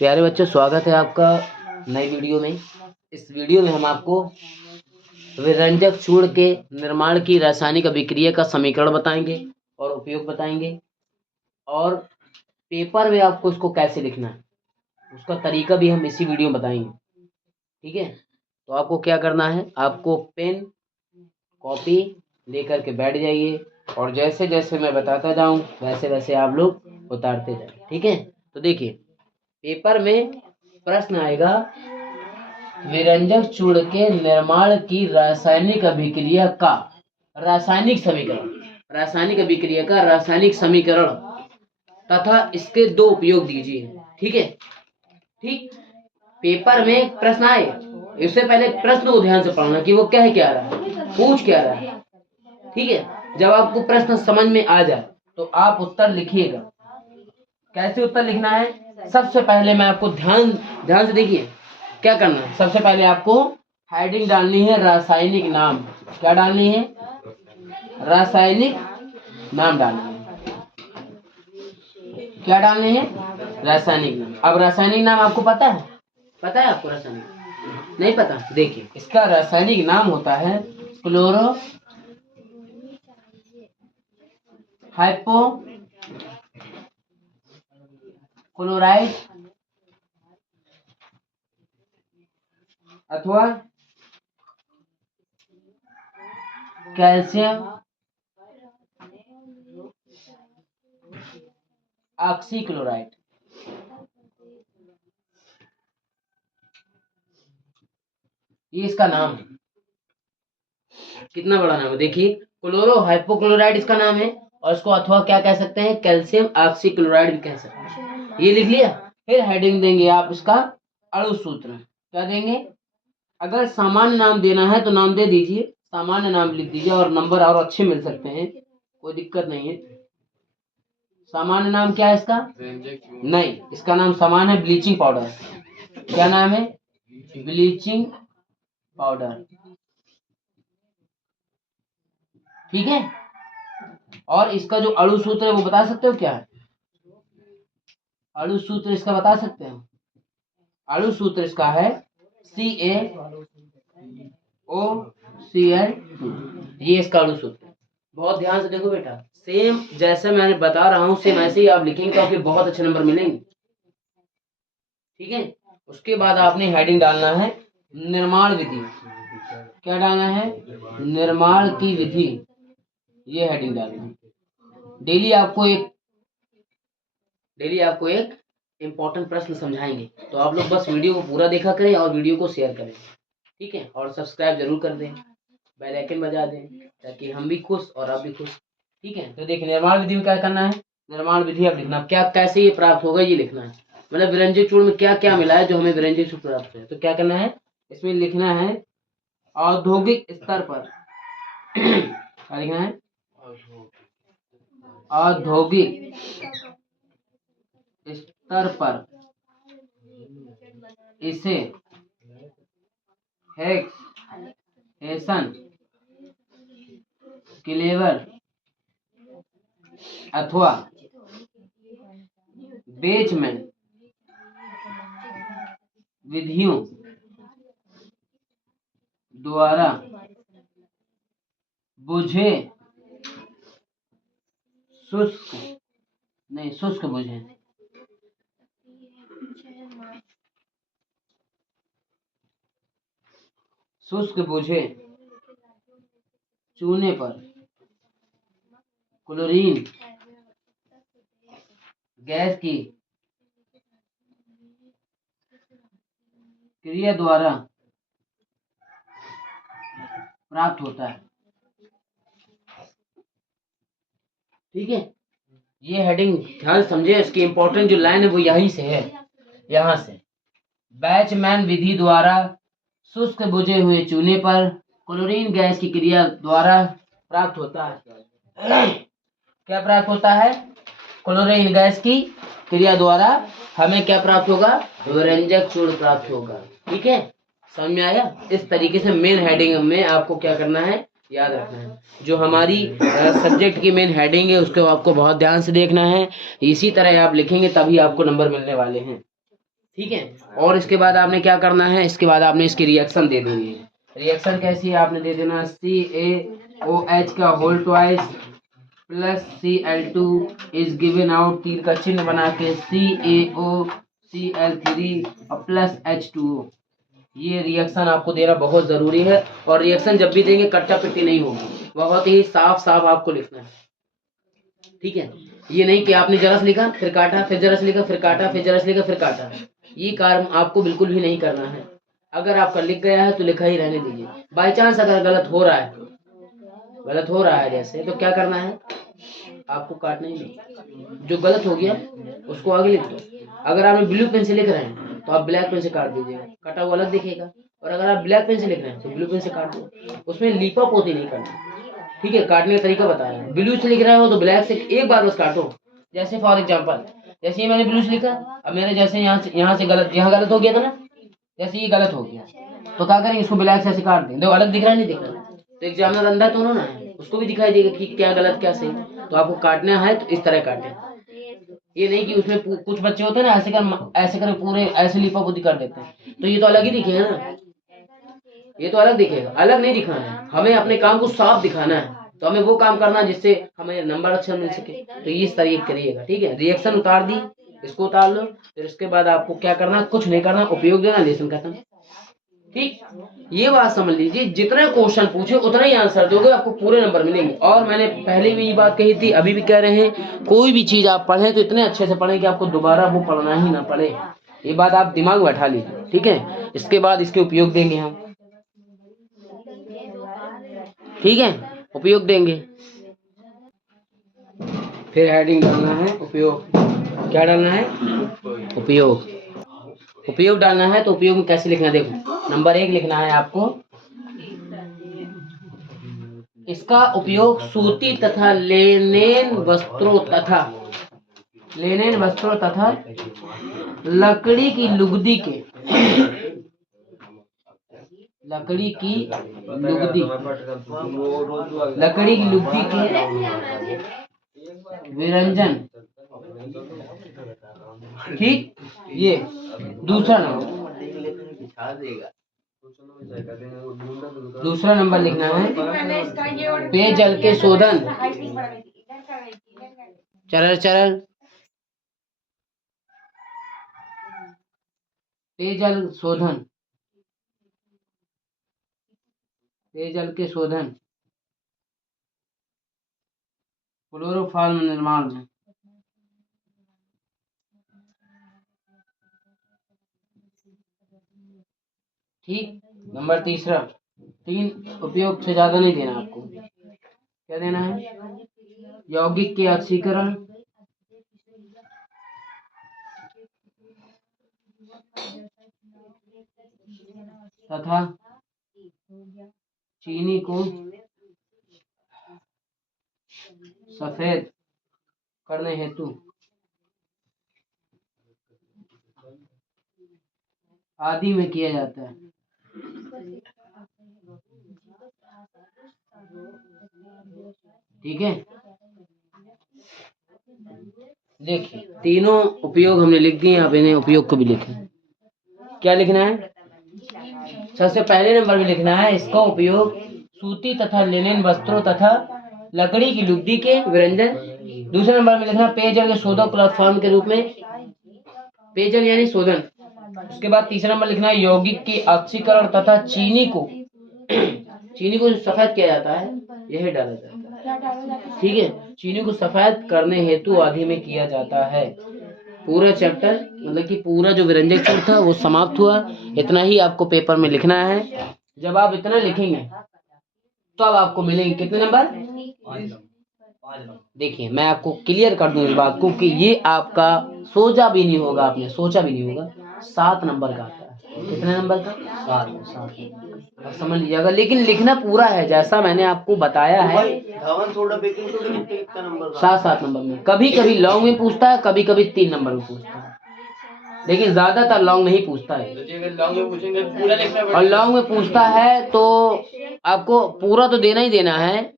प्यारे बच्चों, स्वागत है आपका नई वीडियो में। इस वीडियो में हम आपको विरंजक चूर्ण के निर्माण की रासायनिक अभिक्रिया का समीकरण बताएंगे और उपयोग बताएंगे, और पेपर में आपको इसको कैसे लिखना है उसका तरीका भी हम इसी वीडियो में बताएंगे। ठीक है, तो आपको क्या करना है, आपको पेन कॉपी लेकर के बैठ जाइए और जैसे जैसे मैं बताता जाऊं वैसे वैसे आप लोग उतारते जाए। ठीक है, तो देखिए पेपर में प्रश्न आएगा, विरंजक चूर्ण के निर्माण की रासायनिक अभिक्रिया का रासायनिक समीकरण, रासायनिक अभिक्रिया का रासायनिक समीकरण तथा इसके दो उपयोग दीजिए। ठीक है, ठीक। पेपर में प्रश्न आए, इससे पहले प्रश्न को ध्यान से पढ़ना कि वो क्या रहा है, पूछ क्या रहा है। ठीक है, जब आपको प्रश्न समझ में आ जाए तो आप उत्तर लिखिएगा। कैसे उत्तर लिखना है, सबसे पहले मैं आपको ध्यान से देखिए क्या करना है। सबसे पहले आपको हेडिंग डालनी है रासायनिक नाम। क्या डालनी है, रासायनिक नाम डालनी है। क्या डालनी है, रासायनिक नाम। अब रासायनिक नाम आपको पता है आपको रासायनिक नहीं पता? देखिए इसका रासायनिक नाम होता है क्लोरो हाइपो क्लोराइड अथवा कैल्शियम ऑक्सीक्लोराइड। ये इसका नाम है। कितना बड़ा नाम है, देखिए क्लोरो हाइपोक्लोराइड इसका नाम है, और इसको अथवा क्या कह सकते हैं, कैल्शियम ऑक्सीक्लोराइड भी कह सकते हैं। ये लिख लिया। फिर हेडिंग देंगे आप इसका अणु सूत्र। क्या देंगे, अगर सामान्य नाम देना है तो नाम दे दीजिए, सामान्य नाम लिख दीजिए, और नंबर और अच्छे मिल सकते हैं, कोई दिक्कत नहीं है। सामान्य नाम क्या है इसका, नहीं, इसका नाम सामान्य है ब्लीचिंग पाउडर। क्या नाम है, ब्लीचिंग पाउडर। ठीक है, और इसका जो अणु सूत्र है वो बता सकते हो क्या है, अणु सूत्र इसका बता सकते हैं? अणु सूत्र इसका है CaOCl। ये इसका अणु सूत्र है। बहुत ध्यान से देखो बेटा, सेम जैसे मैंने बता रहा हूँ सेम ऐसे ही आप लिखेंगे तो आपके बहुत अच्छे नंबर मिलेंगे। ठीक है, उसके बाद आपने हेडिंग डालना है निर्माण विधि। क्या डालना है, निर्माण की विधि। ये हेडिंग डालना है। डेली आपको एक इंपॉर्टेंट प्रश्न समझाएंगे, तो आप लोग बस वीडियो को पूरा देखा करें और वीडियो को शेयर करें। ठीक है, और सब्सक्राइब जरूर कर दें, बेल आइकन बजा दें, ताकि हम भी खुश और आप भी खुश। ठीक है, तो देखिए निर्माण विधि में क्या करना है, निर्माण विधि आप लिखना, क्या कैसे ये प्राप्त होगा ये लिखना है। मतलब विरंजक चूर्ण में क्या क्या मिला है जो हमें विरंजक चूर्ण प्राप्त है। तो क्या करना है, इसमें लिखना है औद्योगिक स्तर पर। क्या लिखना है, औद्योगिक स्तर पर इसे हेक्सेन क्लेवर अथवा बेचमैन विधियों द्वारा बुझे शुष्क बुझे चूने पर क्लोरीन गैस की क्रिया द्वारा प्राप्त होता है। ठीक है, ये हेडिंग ध्यान समझे, इसकी इंपॉर्टेंट जो लाइन है वो यहीं से है, यहाँ से। बैचमैन विधि द्वारा शुष्क बुझे हुए चूने पर क्लोरीन गैस की क्रिया द्वारा प्राप्त होता है। क्या प्राप्त होता है, क्लोरीन गैस की क्रिया द्वारा हमें क्या प्राप्त होगा, विरंजक चूर्ण प्राप्त होगा। ठीक है, समझ में आया? इस तरीके से मेन हेडिंग में आपको क्या करना है, याद रखना है। जो हमारी सब्जेक्ट की मेन हेडिंग है उसको आपको बहुत ध्यान से देखना है। इसी तरह आप लिखेंगे तभी आपको नंबर मिलने वाले हैं। ठीक है। और इसके बाद आपने क्या करना है, इसके बाद आपने इसकी रिएक्शन दे देनी है। रिएक्शन कैसी है, आपने दे देना CaOH का whole twice plus Cl2 is given out, तीर का चिन्ह बना के CaOCl3 और प्लस H2O। ये रिएक्शन आपको देना बहुत जरूरी है। और रिएक्शन जब भी देंगे कट्टा पिट्टी नहीं होगी, बहुत ही साफ साफ आपको लिखना है, ठीक है। ये नहीं कि आपने जरा से लिखा फिर काटा, फिर जरा से लिखा फिर काटा, फिर जरा से लिखा फिर काटा, ये कार्य आपको बिल्कुल भी नहीं करना है। अगर आपका लिख गया है तो लिखा ही रहने दीजिए। बाई चांस अगर गलत हो रहा है जैसे, तो क्या करना है, आपको काटना ही नहीं, जो गलत हो गया उसको आगे लिख दो। अगर आप ब्लू पेन से लिख रहे हैं तो आप ब्लैक पेन से काट दीजिएगा, कटा हुआ अलग दिखेगा। और अगर आप ब्लैक पेन से लिख रहे हैं तो ब्लू पेन से काट दो, उसमें लीपा पोती नहीं करना, ठीक है। काटने का तरीका बताया है। ब्लू से लिख रहे हो तो ब्लैक से एक बार बस काटो। जैसे फॉर एग्जांपल, जैसे ये मैंने ब्लू से लिखा, अब मैंने जैसे यहाँ से गलत, यहाँ गलत हो गया था ना, जैसे ये गलत हो गया तो क्या करेंगे, इसको ब्लैक से ऐसे काट दें। देखो अलग दिख रहा है, नहीं दिख रहा, तो एग्जामिनर अंधा तो ना है, उसको भी दिखाई देगा कि क्या गलत क्या सही। तो आपको काटना है तो इस तरह काटें। ये नहीं कि उसमें कुछ बच्चे होते हैं ना ऐसे कर पूरे ऐसे लिपा पोती कर देते हैं, तो ये तो अलग ही दिखेगा ना, ये तो अलग दिखेगा। अलग नहीं दिखाना है, हमें अपने काम को साफ दिखाना है। तो हमें वो काम करना है जिससे हमें नंबर अच्छा मिल सके। तो इस तरीके करिएगा, ठीक है। रिएक्शन उतार दी, इसको उतार लो। फिर उसके बाद आपको क्या करना, कुछ नहीं करना, उपयोग देना, लेसन खत्म, ठीक। ये बात समझ लीजिए, जितने क्वेश्चन पूछे उतना ही आंसर दोगे, आपको पूरे नंबर मिलेंगे। और मैंने पहले भी ये बात कही थी, अभी भी कह रहे हैं, कोई भी चीज आप पढ़े तो इतने अच्छे से पढ़ें कि आपको दोबारा वो पढ़ना ही ना पड़े। ये बात आप दिमाग में बैठा लीजिए, ठीक है। इसके बाद इसके उपयोग देंगे हम, ठीक है, उपयोग देंगे। फिर हेडिंग डालना है उपयोग, क्या डालना है, उपयोग। उपयोग डालना है तो उपयोग में कैसे लिखना है, देखो नंबर 1 लिखना है आपको, इसका उपयोग सूती तथा लेनेन वस्त्रों तथा लकड़ी की लुगदी के विरंजन, ठीक। ये दूसरा नंबर लिखना है, पेयजल के शोधन, चरल पेयजल के शोधन क्लोरोफॉर्म निर्माण में, ठीक। नंबर 3 उपयोग से ज्यादा नहीं देना आपको, क्या देना है, यौगिक के ऑक्सीकरण तथा चीनी को सफेद करने हेतु आदि में किया जाता है, ठीक है। देखिए तीनों उपयोग हमने लिख दिए, आप इन्हें उपयोग को भी लिखें। क्या लिखना है, सबसे पहले नंबर में लिखना है, इसका उपयोग सूती तथा लिनन वस्त्रों तथा लकड़ी की लुगदी के विरंजन। दूसरे नंबर में लिखना पेयजल के शोधन प्लेटफॉर्म के रूप में, पेयजल यानी शोधन। उसके बाद तीसरा नंबर लिखना है यौगिक की ऑक्सीकरण तथा चीनी को जो सफेद किया जाता है, यह डाला जाता है, ठीक है। चीनी को सफेद करने हेतु आदि में किया जाता है। पूरा चैप्टर मतलब कि पूरा जो विरंजक चूर्ण था वो समाप्त हुआ। इतना ही आपको पेपर में लिखना है। जब आप इतना लिखेंगे तो अब आपको मिलेंगे कितने नंबर, 5। देखिए मैं आपको क्लियर कर दूं इस बात को कि ये आपका सोचा भी नहीं होगा, आपने सोचा भी नहीं होगा, 7 नंबर का आता है। कितने नंबर का, 7। अब समझ लीजिएगा, लेकिन लिखना पूरा है जैसा मैंने आपको बताया है। 7 नंबर में कभी कभी लॉन्ग में पूछता है, कभी कभी 3 नंबर में पूछता है, लेकिन ज्यादातर लॉन्ग नहीं पूछता है। और लॉन्ग में पूछता है तो आपको पूरा तो देना ही देना है,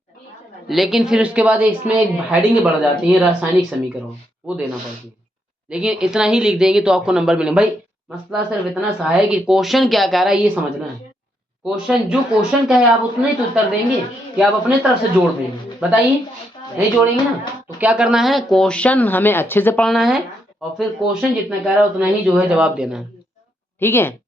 लेकिन फिर उसके बाद इसमें एक हेडिंग बढ़ जाती है, रासायनिक समीकरण, वो देना पड़ती है। लेकिन इतना ही लिख देंगे तो आपको नंबर मिलेंगे। भाई मसला सिर्फ इतना सा है कि क्वेश्चन क्या कह रहा है ये समझना है। क्वेश्चन जो क्वेश्चन का है आप उतना ही तो उत्तर देंगे कि आप अपने तरफ से जोड़ देंगे? बताइए, नहीं जोड़ेंगे ना। तो क्या करना है, क्वेश्चन हमें अच्छे से पढ़ना है और फिर क्वेश्चन जितना कह रहा है उतना ही जो है जवाब देना है। ठीक है।